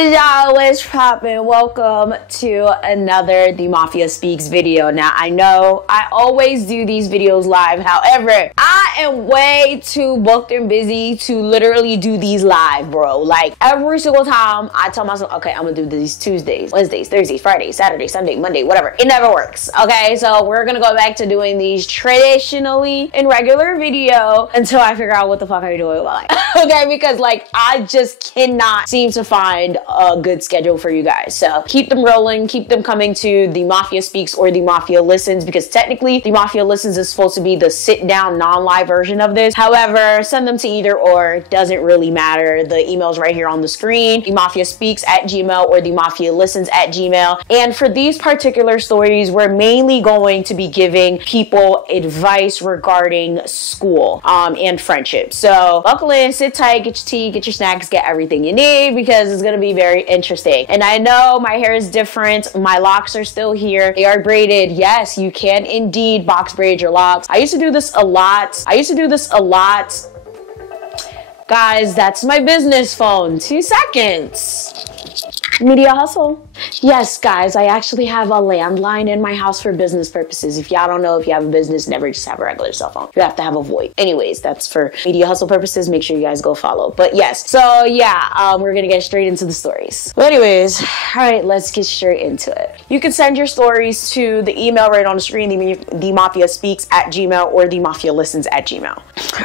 is y'all, what's poppin'? Welcome to another The Mafia Speaks video. Now, I know I always do these videos live. However, I am way too booked and busy to literally do these live, bro. Like, every single time I tell myself, okay, I'm gonna do these Tuesdays, Wednesdays, Thursdays, Fridays, Saturday, Sunday, Monday, whatever. It never works, okay? So we're gonna go back to doing these traditionally in regular video until I figure out what the fuck I'm doing with my life. Okay, because like, I just cannot seem to find a good schedule for you guys. So keep them rolling, keep them coming to the Mafia Speaks or the Mafia Listens, because technically the Mafia Listens is supposed to be the sit down non-live version of this. However, send them to either or, doesn't really matter. The email's right here on the screen, Theemafiaspeaks@gmail or Theemafialistens@gmail. And for these particular stories, we're mainly going to be giving people advice regarding school and friendship. So buckle in, sit tight, get your tea, get your snacks, get everything you need, because it's gonna be very interesting. And I know my hair is different, my locks are still here, they are braided. Yes, you can indeed box braid your locks. I used to do this a lot. Guys, that's my business phone. 2 seconds. Media hustle. Yes, guys, I actually have a landline in my house for business purposes. If y'all don't know, if you have a business, never just have a regular cell phone. You have to have a VoIP. Anyways, that's for media hustle purposes. Make sure you guys go follow. But yes, so yeah, we're gonna get straight into the stories. But anyways, all right, let's get straight into it. You can send your stories to the email right on the screen, Theemafiaspeaks@gmail or Theemafialistens@gmail.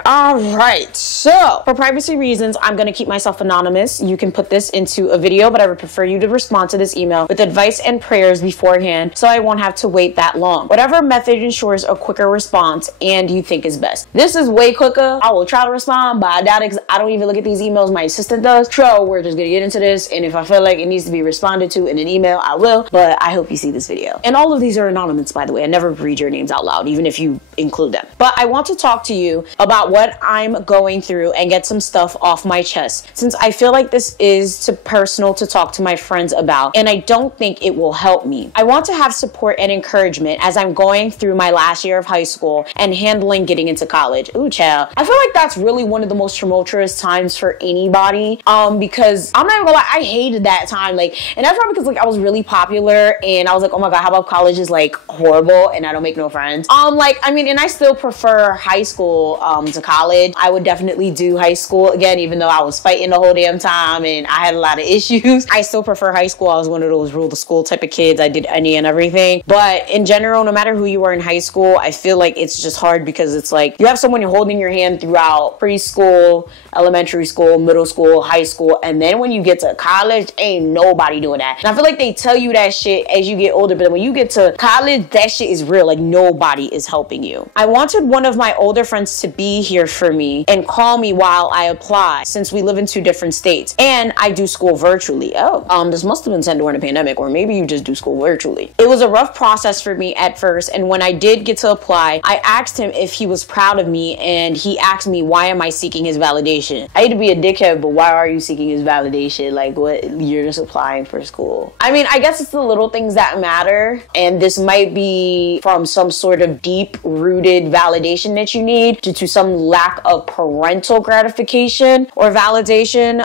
All right, so for privacy reasons, I'm gonna keep myself anonymous. You can put this into a video, but I would prefer you to respond to this email with advice and prayers beforehand, so I won't have to wait that long. Whatever method ensures a quicker response and you think is best. This is way quicker. I will try to respond, but I doubt it because I don't even look at these emails. My assistant does. So we're just gonna get into this, and if I feel like it needs to be responded to in an email, I will. But I hope you see this video. And all of these are anonymous, by the way. I never read your names out loud, even if you include them. But I want to talk to you about what I'm going through and get some stuff off my chest, since I feel like this is too personal to talk to my friends about, and I don't think it will help me. I want to have support and encouragement as I'm going through my last year of high school and handling getting into college. Ooh, child. I feel like that's really one of the most tumultuous times for anybody, because I'm not even gonna lie, I hated that time. Like, and that's probably because like I was really popular and I was like, oh my god, how about college is like horrible and I don't make no friends. Like, I mean, and I still prefer high school to college. I would definitely do high school again, even though I was fighting the whole damn time and I had a lot of issues. I still prefer high school. I was one of those rule the school type of kids. I did any and everything. But in general, no matter who you are in high school, I feel like it's just hard because it's like you have someone holding your hand throughout preschool, elementary school, middle school, high school, and then when you get to college, ain't nobody doing that. And I feel like they tell you that shit as you get older, but then when you get to college, that shit is real. Like, nobody is helping you. I wanted one of my older friends to be here for me and call me while I apply, since we live in 2 different states and I do school virtually. This must have been sent during the pandemic, or maybe you just do school virtually. It was a rough process for me at first, and when I did get to apply, I asked him if he was proud of me, and he asked me, why am I seeking his validation? I hate to be a dickhead, but why are you seeking his validation? Like, what? You're just applying for school. I mean, I guess it's the little things that matter, and this might be from some sort of deep-rooted validation that you need due to some lack of parental gratification or validation,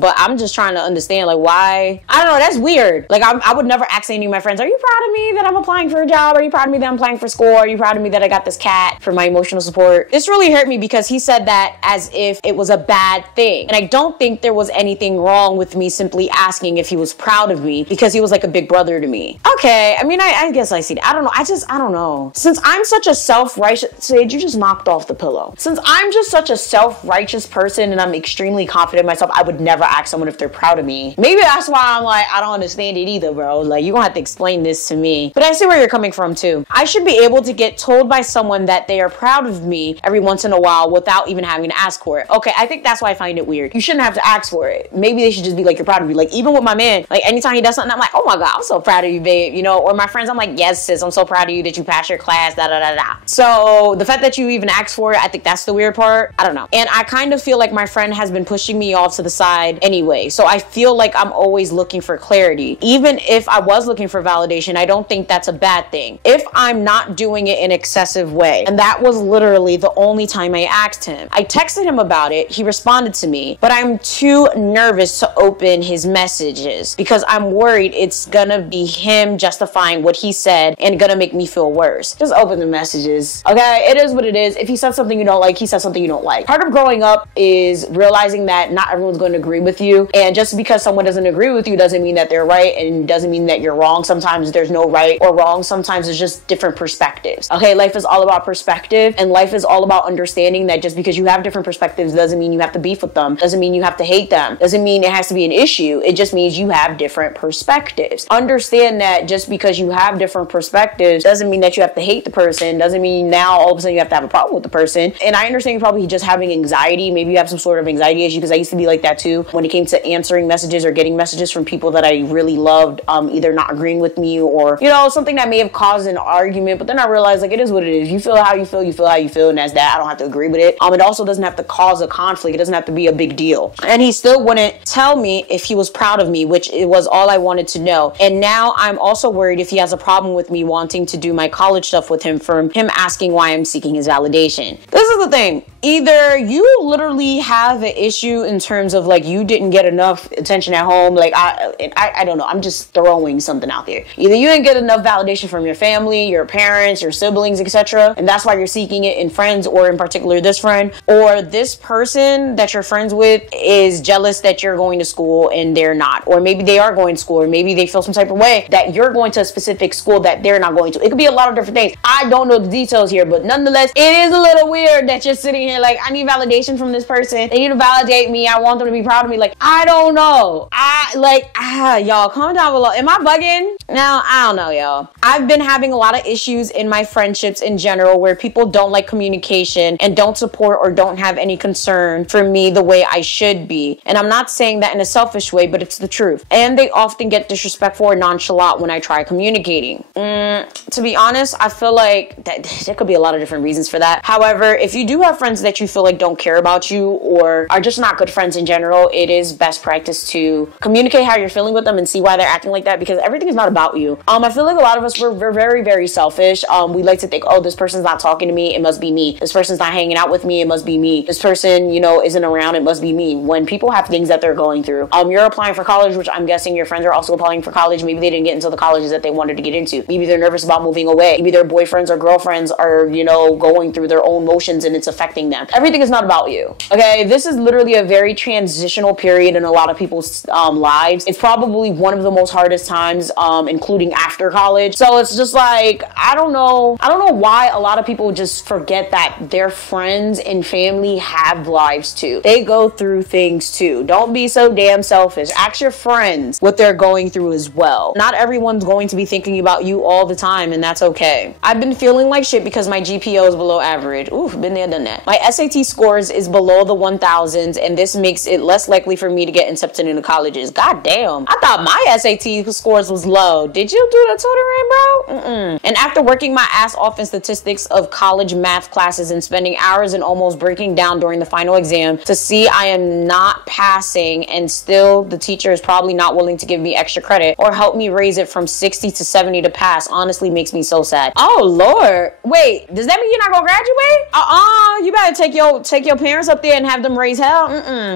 but I'm just trying to understand, like, why? I don't know, that's weird. Like, I would never ask any of my friends, are you proud of me that I'm applying for a job? Are you proud of me that I'm applying for school? Are you proud of me that I got this cat for my emotional support? This really hurt me because he said that as if it was a bad thing. And I don't think there was anything wrong with me simply asking if he was proud of me, because he was like a big brother to me. Okay, I mean, I guess I see that. I don't know. I don't know. Since I'm such a self-righteous, Sage, you just knocked off the pillow. Since I'm just such a self-righteous person and I'm extremely confident in myself, I would never ask someone if they're proud of me. Maybe that's why I'm like, I don't understand it either, bro. Like, you're gonna have to explain this to me. But I see where you're coming from too. I should be able to get told by someone that they are proud of me every once in a while without even having to ask for it. Okay, I think that's why I find it weird. You shouldn't have to ask for it. Maybe they should just be like, you're proud of me. Like, even with my man, like, anytime he does something, I'm like, oh my god, I'm so proud of you, babe. You know, or my friends, I'm like, yes, sis, I'm so proud of you that you passed your class, da da da da. So the fact that you even asked for it, I think that's the weird part. I don't know. And I kind of feel like my friend has been pushing me off to the side anyway. So I feel like I'm always always looking for clarity. Even if I was looking for validation, I don't think that's a bad thing. If I'm not doing it in an excessive way, and that was literally the only time I asked him. I texted him about it. He responded to me, but I'm too nervous to open his messages because I'm worried it's gonna be him justifying what he said and gonna make me feel worse. Just open the messages. Okay, it is what it is. If he said something you don't like, he said something you don't like. Part of growing up is realizing that not everyone's going to agree with you, and just because someone doesn't agree with you doesn't mean that they're right, and doesn't mean that you're wrong. Sometimes there's no right or wrong. Sometimes it's just different perspectives. Okay, life is all about perspective, and life is all about understanding that just because you have different perspectives doesn't mean you have to beef with them, doesn't mean you have to hate them, doesn't mean it has to be an issue. It just means you have different perspectives. Understand that just because you have different perspectives doesn't mean that you have to hate the person, doesn't mean now all of a sudden you have to have a problem with the person. And I understand you're probably just having anxiety. Maybe you have some sort of anxiety issue, because I used to be like that too when it came to answering messages or getting messages from people that I really loved, either not agreeing with me or, you know, something that may have caused an argument. But then I realized, like, it is what it is. You feel how you feel, you feel how you feel, and that's that. I don't have to agree with it. It also doesn't have to cause a conflict. It doesn't have to be a big deal. And he still wouldn't tell me if he was proud of me, which it was all I wanted to know. And now I'm also worried if he has a problem with me wanting to do my college stuff with him, from him asking why I'm seeking his validation. This is the thing. Either you literally have an issue in terms of, like, you didn't get enough attention at home. Like, I don't know. I'm just throwing something out there. Either you didn't get enough validation from your family, your parents, your siblings, etc., and that's why you're seeking it in friends, or in particular this friend, or this person that you're friends with is jealous that you're going to school and they're not, or maybe they are going to school, or maybe they feel some type of way that you're going to a specific school that they're not going to. It could be a lot of different things. I don't know the details here, but nonetheless, it is a little weird that you're sitting here like, I need validation from this person. They need to validate me. I want them to be proud of me. Like, I don't know. Y'all, comment down below. Am I bugging? No, I don't know, y'all. I've been having a lot of issues in my friendships in general where people don't like communication and don't support or don't have any concern for me the way I should be. And I'm not saying that in a selfish way, but it's the truth. And they often get disrespectful or nonchalant when I try communicating. To be honest, I feel like there could be a lot of different reasons for that. However, if you do have friends that you feel like don't care about you or are just not good friends in general, it is best practice to communicate how you're feeling with them and see why they're acting like that, because everything is not about you. I feel like a lot of us, we're very, very selfish. We like to think, oh, this person's not talking to me, it must be me. This person's not hanging out with me, it must be me. This person, you know, isn't around, it must be me. When people have things that they're going through, you're applying for college, which I'm guessing your friends are also applying for college. Maybe they didn't get into the colleges that they wanted to get into. Maybe they're nervous about moving away. Maybe their boyfriends or girlfriends are, you know, going through their own motions and it's affecting them. Everything is not about you. Okay, this is literally a very transitional period in a lot of people's lives. It's probably one of the most hardest times, including after college. So it's just like, I don't know why a lot of people just forget that their friends and family have lives too. They go through things too. Don't be so damn selfish. Ask your friends what they're going through as well. Not everyone's going to be thinking about you all the time, and that's okay. I've been feeling like shit because my GPA is below average. Ooh, been there, done that. My SAT scores is below the 1000s, and this makes it less likely for me to get accepted into colleges. God damn. I thought my SAT scores was low. Did you do the tutoring, bro? And after working my ass off in statistics of college math classes and spending hours and almost breaking down during the final exam to see I am not passing, and still the teacher is probably not willing to give me extra credit or help me raise it from 60 to 70 to pass, honestly makes me so sad. Oh Lord. Wait, does that mean you're not gonna graduate? You better take your parents up there and have them raise hell.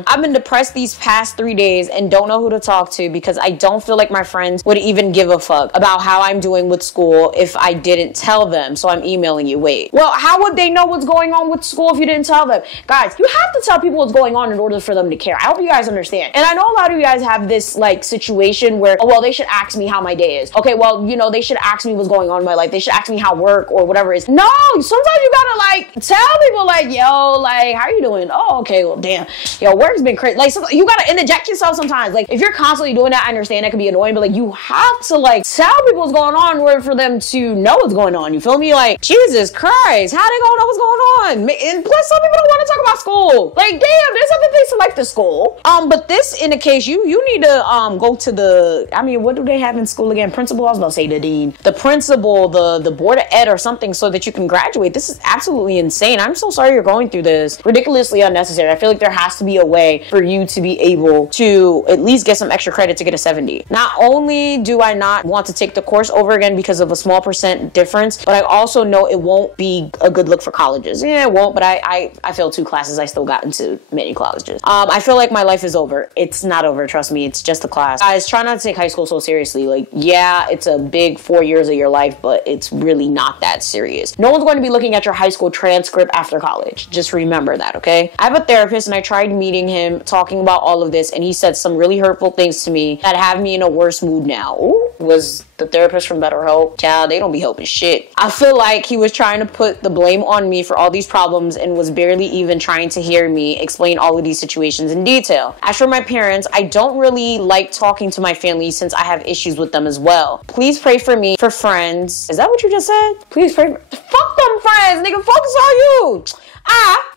I've been depressed these past 3 days and don't know who to talk to because I don't feel like my friends would even give a fuck about how I'm doing with school if I didn't tell them. So I'm emailing you. Wait, well, how would they know what's going on with school if you didn't tell them? Guys, you have to tell people what's going on in order for them to care. I hope you guys understand. And I know a lot of you guys have this like situation where, oh, well, they should ask me how my day is. Okay, well, you know, they should ask me what's going on in my life. They should ask me how work or whatever is. No, sometimes you gotta like tell people like, yo, like, how you doing? Oh, okay, well, damn. Yo, work's been crazy. Like, you gotta interject yourself sometimes. Like, if you're constantly doing that, I understand that can be annoying, but like, you have to like tell people what's going on in order for them to know what's going on. You feel me? Like, Jesus Christ, how they gonna know what's going on? And plus, some people don't want to talk about school. Like, damn, there's other things to like the school. But this, in the case, you need to go to the, I mean, what do they have in school again? Principal, I was about to say the dean. The principal, the board of ed or something so that you can graduate. This is absolutely insane. I'm so sorry you're going through this. Ridiculously unnecessary. I feel like there has to be a way for you to be able to at least get some extra credit to get a 70. Not only do I not want to take the course over again because of a small % difference, but I also know it won't be a good look for colleges. Yeah, it won't, but I failed 2 classes. I still got into many colleges. I feel like my life is over. It's not over, trust me. It's just a class. Guys, try not to take high school so seriously. Like, yeah, it's a big 4 years of your life, but it's really not that serious. No one's going to be looking at your high school transcript after college. Just remember that, okay? I have a therapist, and I tried meeting him, talking about all of this, and he said some really hurtful things to me that have me in a worse mood now. Ooh, was the therapist from BetterHelp? Child, they don't be helping shit. I feel like he was trying to put the blame on me for all these problems and was barely even trying to hear me explain all of these situations in detail. As for my parents, I don't really like talking to my family since I have issues with them as well. Please pray for me, for friends. Is that what you just said? Please pray for... Fuck them friends, nigga, focus on you.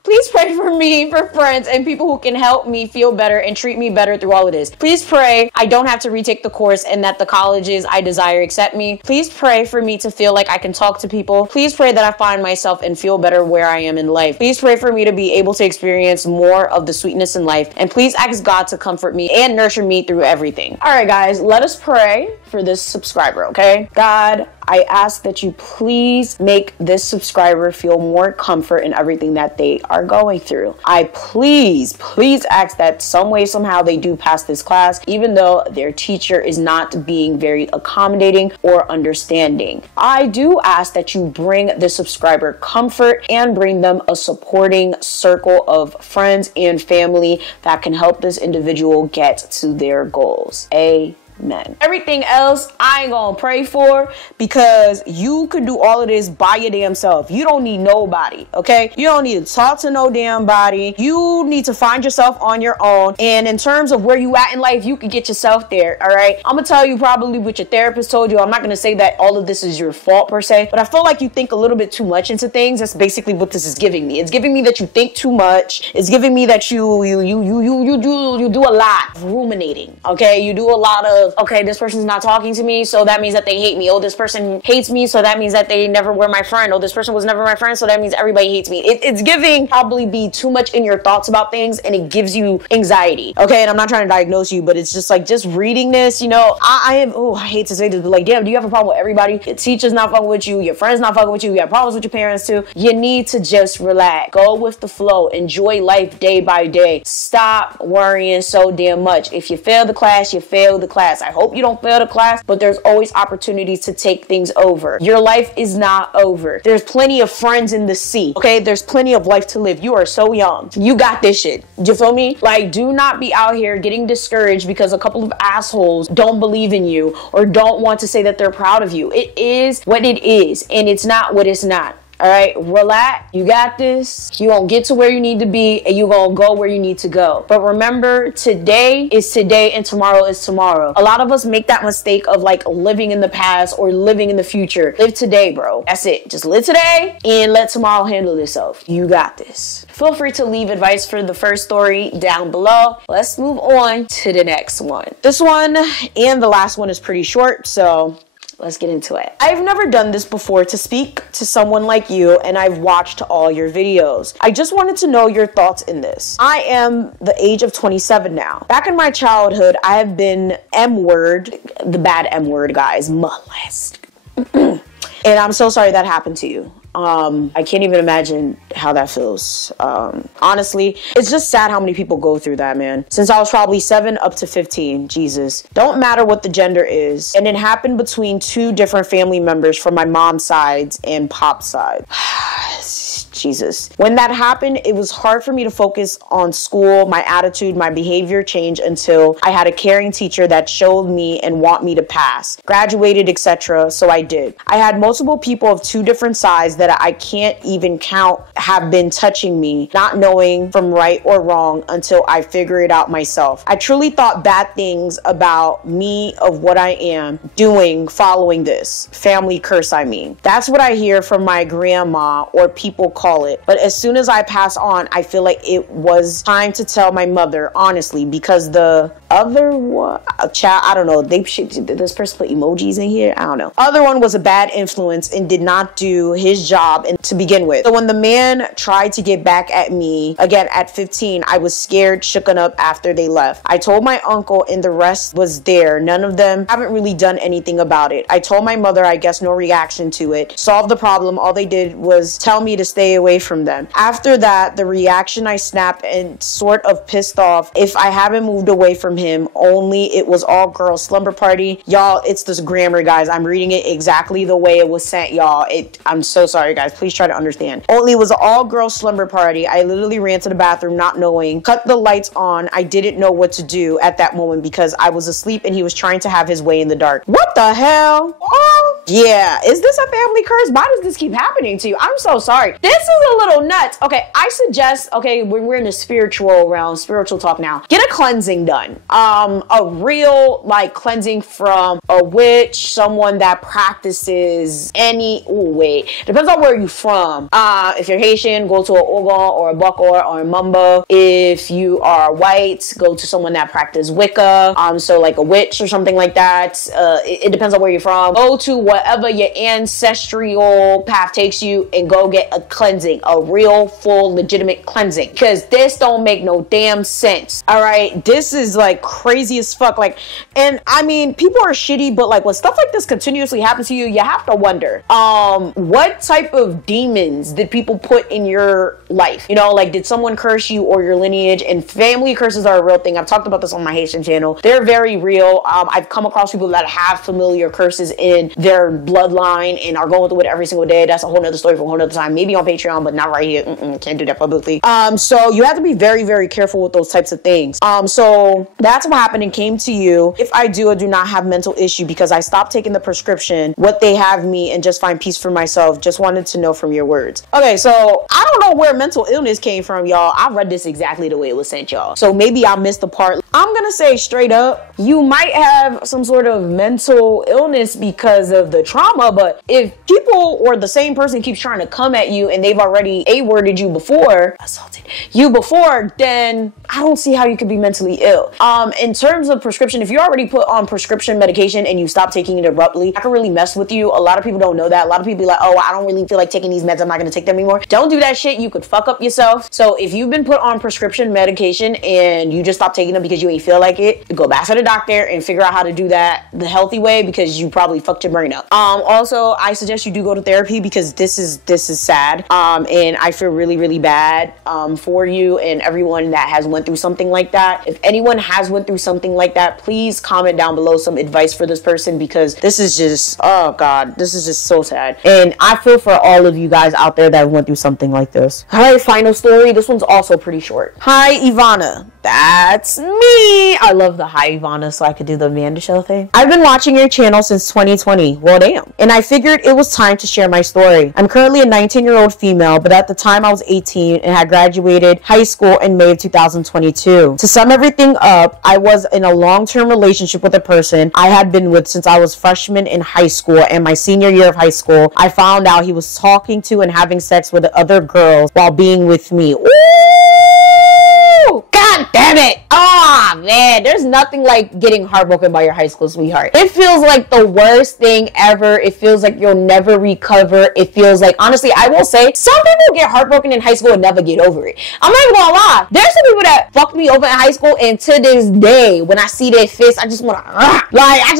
Please pray for me, for friends, and people who can help me feel better and treat me better through all of this. Please pray I don't have to retake the course and that the colleges I desire accept me. Please pray for me to feel like I can talk to people. Please pray that I find myself and feel better where I am in life. Please pray for me to be able to experience more of the sweetness in life. And please ask God to comfort me and nurture me through everything. All right, guys, let us pray for this subscriber, okay? God, I ask that you please make this subscriber feel more comfort in everything that they are going through. I please ask that some way, somehow they do pass this class, even though their teacher is not being very accommodating or understanding. I do ask that you bring the subscriber comfort and bring them a supporting circle of friends and family that can help this individual get to their goals. Amen. Everything else I ain't gonna pray for, because you can do all of this by your damn self. You don't need nobody, okay? You don't need to talk to no damn body. You need to find yourself on your own. And in terms of where you at in life, you can get yourself there, all right? I'm gonna tell you probably what your therapist told you. I'm not gonna say that all of this is your fault per se, but I feel like you think a little bit too much into things. That's basically what this is giving me. It's giving me that you think too much. It's giving me that you do a lot of ruminating, okay? You do a lot of, okay, this person's not talking to me, so that means that they hate me. Oh, this person hates me, so that means that they never were my friend. Oh, this person was never my friend, so that means everybody hates me. It's giving probably be too much in your thoughts about things, and it gives you anxiety, okay? And I'm not trying to diagnose you, but it's just like, just reading this, you know, I hate to say this, but like, damn, do you have a problem with everybody? Your teacher's not fucking with you, your friends not fucking with you, you have problems with your parents too. You need to just relax. Go with the flow. Enjoy life day by day. Stop worrying so damn much. If you fail the class, you fail the class. I hope you don't fail the class, but there's always opportunities to take things over. Your life is not over. There's plenty of friends in the sea, okay? There's plenty of life to live. You are so young. You got this shit. You feel me? Like, do not be out here getting discouraged because a couple of assholes don't believe in you or don't want to say that they're proud of you. It is what it is, and it's not what it's not. All right, relax. You got this. You gonna get to where you need to be, and you gonna go where you need to go. But remember, today is today and tomorrow is tomorrow. A lot of us make that mistake of like living in the past or living in the future. Live today, bro. That's it. Just live today and let tomorrow handle itself. You got this. Feel free to leave advice for the first story down below. Let's move on to the next one. This one and the last one is pretty short, so let's get into it. I've never done this before, to speak to someone like you, and I've watched all your videos. I just wanted to know your thoughts in this. I am the age of 27 now. Back in my childhood, I have been M-word, the bad M-word, guys, molested. And I'm so sorry that happened to you. I can't even imagine how that feels. Honestly, it's just sad how many people go through that, man. Since I was probably 7 up to 15, Jesus. Don't matter what the gender is. And it happened between 2 different family members from my mom's sides and pop's side. Jesus. When that happened, it was hard for me to focus on school, my attitude, my behavior changed until I had a caring teacher that showed me and want me to pass. Graduated, etc. So I did. I had multiple people of 2 different sides that I can't even count have been touching me, not knowing from right or wrong until I figure it out myself. I truly thought bad things about me, of what I am doing following this. Family curse, I mean. That's what I hear from my grandma, or people call it. But as soon as I pass on, I feel like it was time to tell my mother, honestly, because the other one, child, I don't know. This person put emojis in here. I don't know. Other one was a bad influence and did not do his job to begin with. So when the man tried to get back at me, again, at 15, I was scared, shooken up after they left. I told my uncle and the rest was there. None of them haven't really done anything about it. I told my mother, I guess no reaction to it. Solved the problem. All they did was tell me to stay away from them. After that, the reaction, I snapped and sort of pissed off. If I haven't moved away from him, only it was all girls slumber party. Y'all, it's this grammar, guys. I'm reading it exactly the way it was sent, y'all. I'm so sorry, guys. Please try to understand. Only it was an all girls slumber party. I literally ran to the bathroom not knowing, cut the lights on. I didn't know what to do at that moment because I was asleep and he was trying to have his way in the dark. What the hell? Oh, yeah. Is this a family curse? Why does this keep happening to you? I'm so sorry. This is a little nuts. Okay, I suggest, okay, when we're in the spiritual realm, spiritual talk now, get a cleansing done. A real, like, cleansing from a witch, someone that practices any, depends on where you're from. If you're Haitian, go to an Ogon or a Bakor or a Mumba. If you are white, go to someone that practices Wicca. So like a witch or something like that. It depends on where you're from. Go to whatever your ancestral path takes you and go get a cleansing, a real, full, legitimate cleansing. Because this don't make no damn sense. All right, this is like crazy as fuck. Like, and I mean, people are shitty, but like when stuff like this continuously happens to you, you have to wonder, what type of demons did people put in your life? You know, like, did someone curse you or your lineage? And family curses are a real thing. I've talked about this on my Haitian channel. They're very real. I've come across people that have familiar curses in their bloodline and are going through it every single day. That's a whole nother story for a whole nother time. Maybe on Patreon, but not right here. Can't do that publicly. So you have to be very, very careful with those types of things. So that's what happened and came to you. If I do or do not have mental issue because I stopped taking the prescription, what they have me and just find peace for myself. Just wanted to know from your words. Okay, so I don't know where mental illness came from, y'all. I read this exactly the way it was sent, y'all. So maybe I missed the part. I'm gonna say straight up, you might have some sort of mental illness because of the trauma, but if people or the same person keeps trying to come at you and they've already A-worded you before, assaulted you before, then I don't see how you could be mentally ill. In terms of prescription, if you're already put on prescription medication and you stop taking it abruptly, that can really mess with you. A lot of people don't know that. A lot of people be like, oh, I don't really feel like taking these meds. I'm not gonna take them anymore. Don't do that shit. You could fuck up yourself. So if you've been put on prescription medication and you just stop taking them because you ain't feel like it, go back to the doctor and figure out how to do that the healthy way because you probably fucked your brain up. Also, I suggest you do go to therapy because this is sad. And I feel really, really bad for you and everyone that has went through something like that. If anyone has went through something like that, please comment down below some advice for this person because this is just, oh God, this is just so sad. And I feel for all of you guys out there that went through something like this. All right, final story. This one's also pretty short. Hi, Yvana. That's me. I love the hi, Yvana, so I could do the Amanda Show thing. I've been watching your channel since 2020. Well, damn. And I figured it was time to share my story. I'm currently a 19-year-old female, but at the time I was 18 and had graduated high school in May of 2022. To sum everything up, I was in a long-term relationship with a person I had been with since I was freshman in high school, and my senior year of high school, I found out he was talking to and having sex with other girls while being with me. Ooh! God damn it! Oh man, there's nothing like getting heartbroken by your high school sweetheart. It feels like the worst thing ever. It feels like you'll never recover. It feels like, honestly, I will say, some people get heartbroken in high school and never get over it. I'm not even gonna lie. There's some people that fucked me over in high school, and to this day, when I see their face, I just wanna, I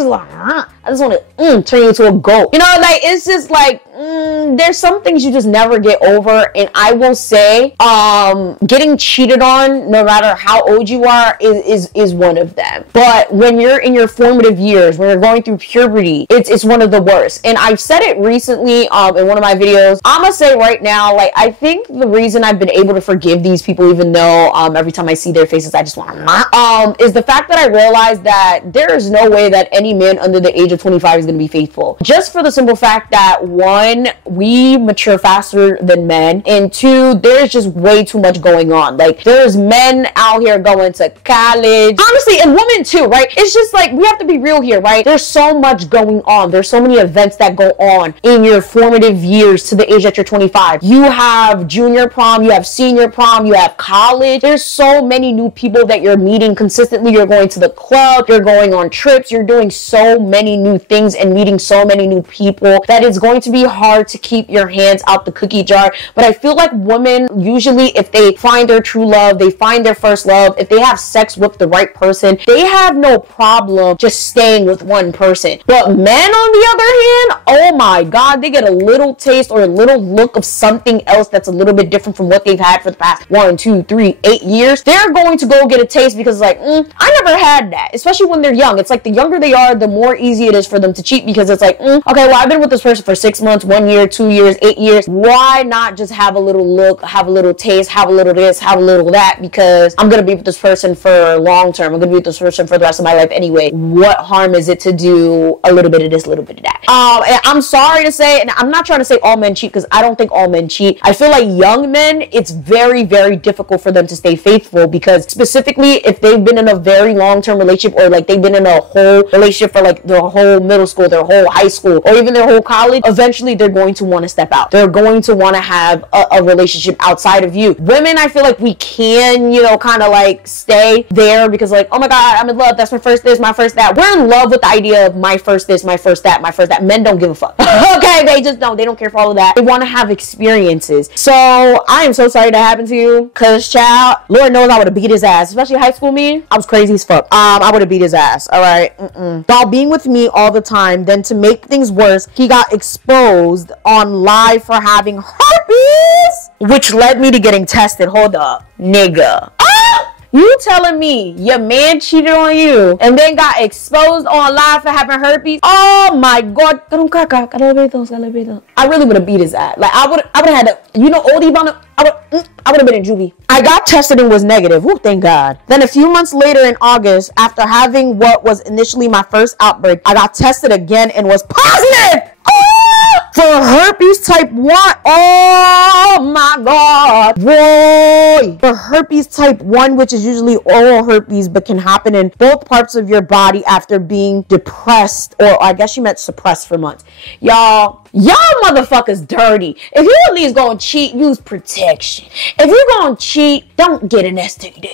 just wanna turn you into a goat. You know, like, it's just like, there's some things you just never get over, and I will say, getting cheated on, no matter how old you are, is one of them. But when you're in your formative years, when you're going through puberty, it's one of the worst. And I've said it recently in one of my videos. I'm gonna say right now, like, I think the reason I've been able to forgive these people, even though every time I see their faces, I just want to is the fact that I realized that there is no way that any man under the age of 25 is going to be faithful. Just for the simple fact that, one, one, we mature faster than men, and two, there's just way too much going on. Like, there's men out here going to college, honestly, and women too, right? It's just like, we have to be real here, right? There's so much going on. There's so many events that go on in your formative years to the age that you're 25. You have junior prom, you have senior prom, you have college. There's so many new people that you're meeting consistently. You're going to the club, you're going on trips, you're doing so many new things and meeting so many new people that it's going to be hard to keep your hands out the cookie jar. But I feel like women, usually if they find their true love, they find their first love, if they have sex with the right person, they have no problem just staying with one person. But men, on the other hand, oh my God, they get a little taste or a little look of something else that's a little bit different from what they've had for the past 1, 2, 3, 8 years. They're going to go get a taste because it's like, I never had that. Especially when they're young. It's like the younger they are, the more easy it is for them to cheat, because it's like, okay, well, I've been with this person for 6 months, 1 year, 2 years, 8 years. Why not just have a little look, have a little taste, have a little this, have a little that, because I'm going to be with this person for long term. I'm going to be with this person for the rest of my life anyway. What harm is it to do a little bit of this, a little bit of that? And I'm sorry to say, and I'm not trying to say all men cheat, because I don't think all men cheat. I feel like young men, it's very, very difficult for them to stay faithful, because specifically if they've been in a very long-term relationship, or like they've been in a whole relationship for like their whole middle school, their whole high school, or even their whole college, eventually they're going to want to step out. They're going to want to have a relationship outside of you. Women, I feel like we can, you know, kind of like stay there because like, oh my God, I'm in love. That's my first this, my first that. We're in love with the idea of my first this, my first that, my first that. Men don't give a fuck. Okay, they just don't. They don't care for all of that. They want to have experiences. So I am so sorry that happened to you, because child, Lord knows I would have beat his ass, especially high school me. I was crazy as fuck. I would have beat his ass. All right. While being with me all the time, then to make things worse, he got exposed on live for having herpes, which led me to getting tested. Hold up, nigga. You telling me your man cheated on you and then got exposed on live for having herpes? Oh my God. I really would have beat his ass. Like I would have had to, you know, old Yvana, I would have been in juvie. I got tested and was negative. Woo, thank God. Then a few months later in August, after having what was initially my first outbreak, I got tested again and was positive. For herpes type 1. Oh my God. Boy. For herpes type 1, which is usually oral herpes, but can happen in both parts of your body after being depressed, or I guess you meant suppressed for months. Y'all motherfuckers dirty. If you at least gonna cheat, use protection. If you're gonna cheat, don't get an STD.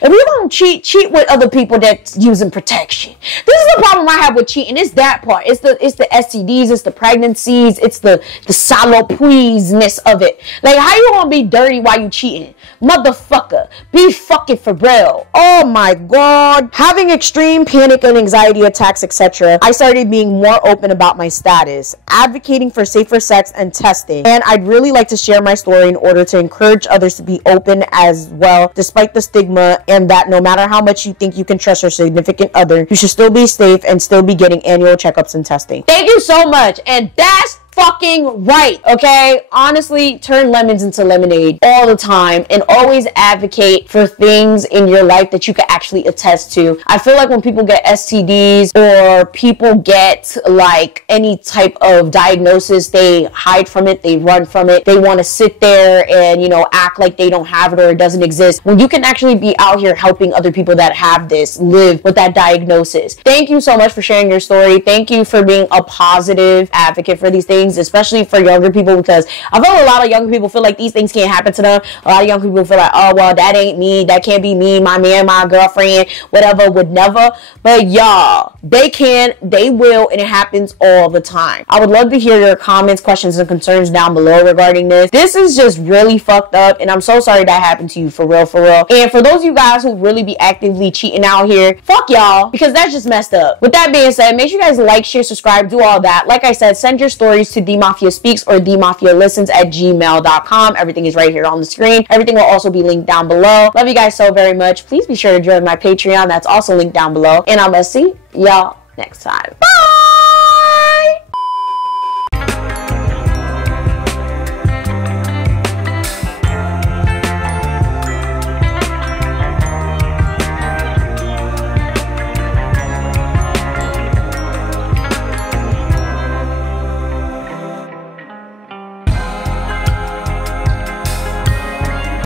If you're gonna cheat with other people that's using protection. This is the problem I have with cheating. It's that part. It's the STDs, it's the pregnancies, it's the salopuisness of it. Like, how you gonna be dirty while you cheating? Motherfucker, be fucking for real. Oh my God. Having extreme panic and anxiety attacks, etc., I started being more open about my status, advocating for safer sex and testing. And I'd really like to share my story in order to encourage others to be open as well, despite the stigma, and that no matter how much you think you can trust your significant other, you should still be safe and still be getting annual checkups and testing. Thank you so much. And that's fucking right, okay? Honestly, turn lemons into lemonade all the time, and always advocate for things in your life that you can actually attest to. I feel like when people get STDs or people get like any type of diagnosis, they hide from it, they run from it, they want to sit there and, you know, act like they don't have it or it doesn't exist, when you can actually be out here helping other people that have this live with that diagnosis. Thank you so much for sharing your story. Thank you for being a positive advocate for these things, especially for younger people, because I feel a lot of younger people feel like these things can't happen to them. A lot of young people feel like, oh, well, that ain't me, that can't be me, my man, my girlfriend, whatever, would never. But y'all, they can, they will, and it happens all the time. I would love to hear your comments, questions, and concerns down below regarding this. This is just really fucked up, and I'm so sorry that happened to you, for real, for real. And for those of you guys who really be actively cheating out here, fuck y'all, because that's just messed up. With that being said, make sure you guys like, share, subscribe, do all that. Like I said, send your stories to Theemafiaspeaks or TheemafiaListens@gmail.com. Everything is right here on the screen. Everything will also be linked down below. Love you guys so very much. Please be sure to join my Patreon. That's also linked down below. And I'm gonna see y'all next time. Bye!